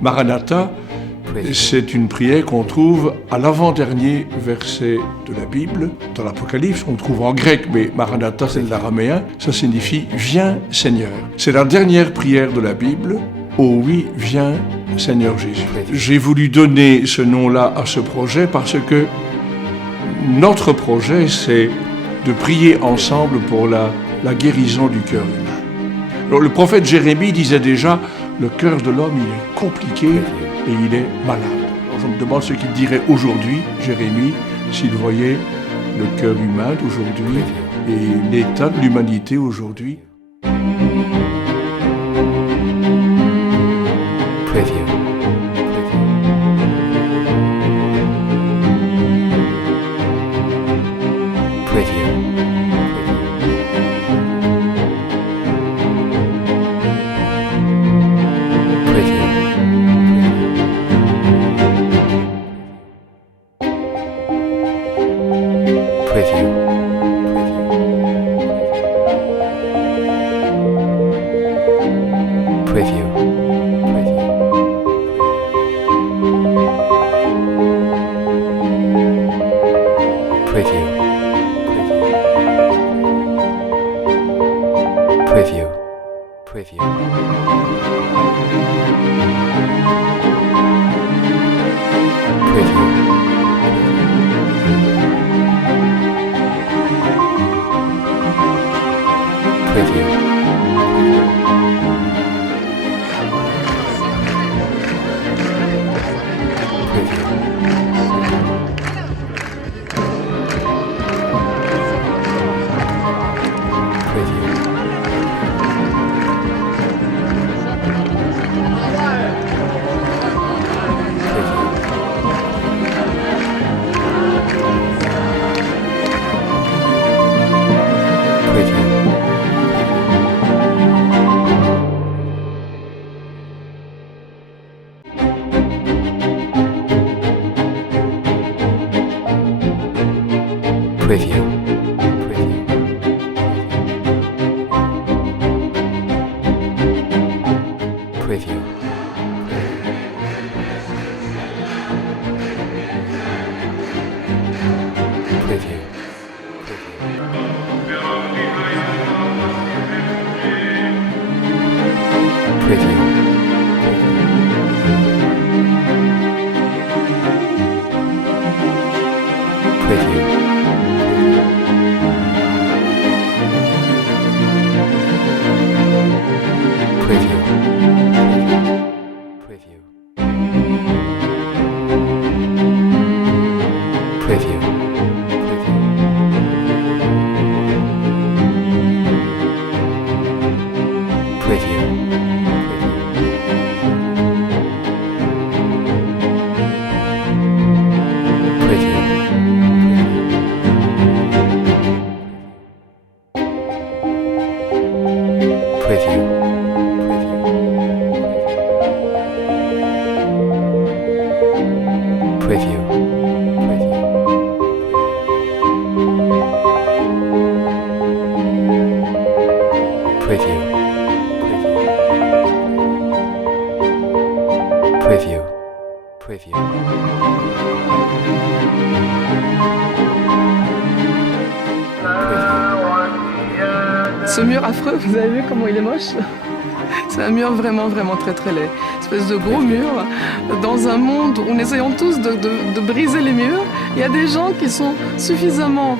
Maranatha, c'est une prière qu'on trouve à l'avant-dernier verset de la Bible. Dans l'Apocalypse, on trouve en grec, mais Maranatha, c'est de l'araméen. Ça signifie « Viens, Seigneur ». C'est la dernière prière de la Bible. « Oh oui, viens, Seigneur Jésus ». J'ai voulu donner ce nom-là à ce projet parce que notre projet, c'est de prier ensemble pour la guérison du cœur humain. Alors, le prophète Jérémie disait déjà « Le cœur de l'homme, il est compliqué et il est malade ». Alors, je me demande ce qu'il dirait aujourd'hui, Jérémie, s'il voyait le cœur humain d'aujourd'hui et l'état de l'humanité aujourd'hui. Ce mur affreux, vous avez vu comment il est moche? C'est un mur vraiment très laid. Une espèce de gros mur. Dans un monde où nous essayons tous de briser les murs, il y a des gens qui sont suffisamment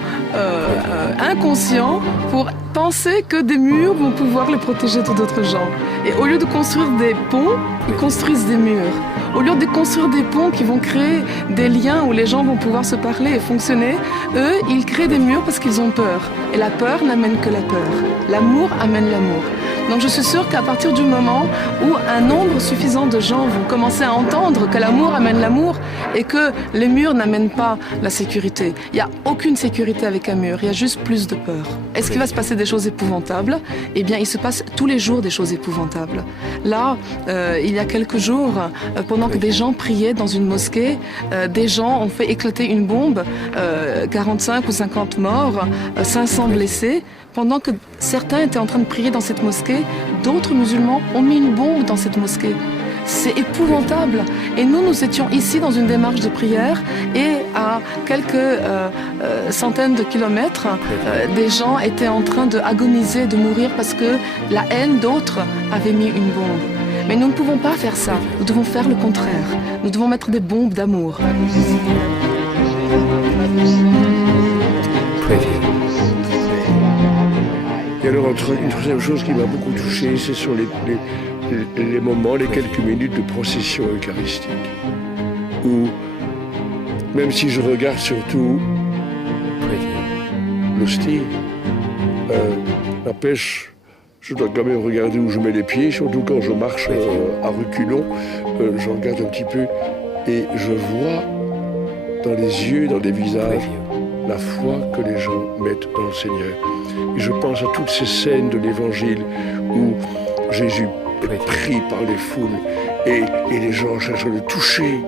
inconscients pour penser que des murs vont pouvoir les protéger de d'autres gens. Et au lieu de construire des ponts, ils construisent des murs. Au lieu de construire des ponts qui vont créer des liens où les gens vont pouvoir se parler et fonctionner, eux, ils créent des murs parce qu'ils ont peur. Et la peur n'amène que la peur. L'amour amène l'amour. Donc je suis sûre qu'à partir du moment où un nombre suffisant de gens vont commencer à entendre que l'amour amène l'amour et que les murs n'amènent pas la sécurité. Il n'y a aucune sécurité avec un mur, il y a juste plus de peur. Est-ce qu'il va se passer des choses épouvantables? Eh bien, il se passe tous les jours des choses épouvantables. Là, il y a quelques jours, pendant que des gens priaient dans une mosquée, des gens ont fait éclater une bombe, 45 ou 50 morts, 500 blessés. Pendant que certains étaient en train de prier dans cette mosquée, d'autres musulmans ont mis une bombe dans cette mosquée. C'est épouvantable. Et nous étions ici dans une démarche de prière et à quelques centaines de kilomètres, des gens étaient en train d'agoniser, de mourir parce que la haine d'autres avait mis une bombe. Mais nous ne pouvons pas faire ça. Nous devons faire le contraire. Nous devons mettre des bombes d'amour. Et alors, une troisième chose qui m'a beaucoup touché, c'est sur les moments, les quelques minutes de procession eucharistique. Où, même si je regarde surtout l'hostie, la pêche, je dois quand même regarder où je mets les pieds, surtout quand je marche à reculons, je regarde un petit peu et je vois dans les yeux, dans les visages, la foi que les gens mettent dans le Seigneur. Et je pense à toutes ces scènes de l'Évangile où Jésus est pris par les foules et les gens cherchent à le toucher.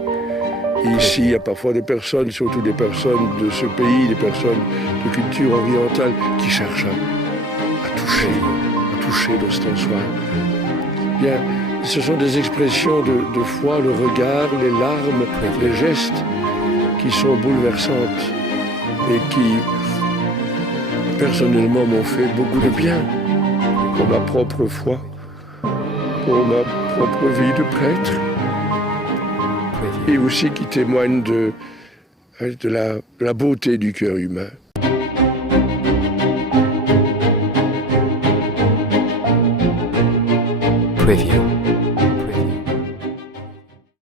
Et ici, il y a parfois des personnes, surtout des personnes de ce pays, des personnes de culture orientale, qui cherchent à toucher l'ostensoir. Bien, ce sont des expressions de foi, le regard, les larmes, les gestes qui sont bouleversantes et qui, personnellement, m'ont fait beaucoup de bien pour ma propre foi, pour ma propre vie de prêtre, et aussi qui témoignent de la beauté du cœur humain. Preview.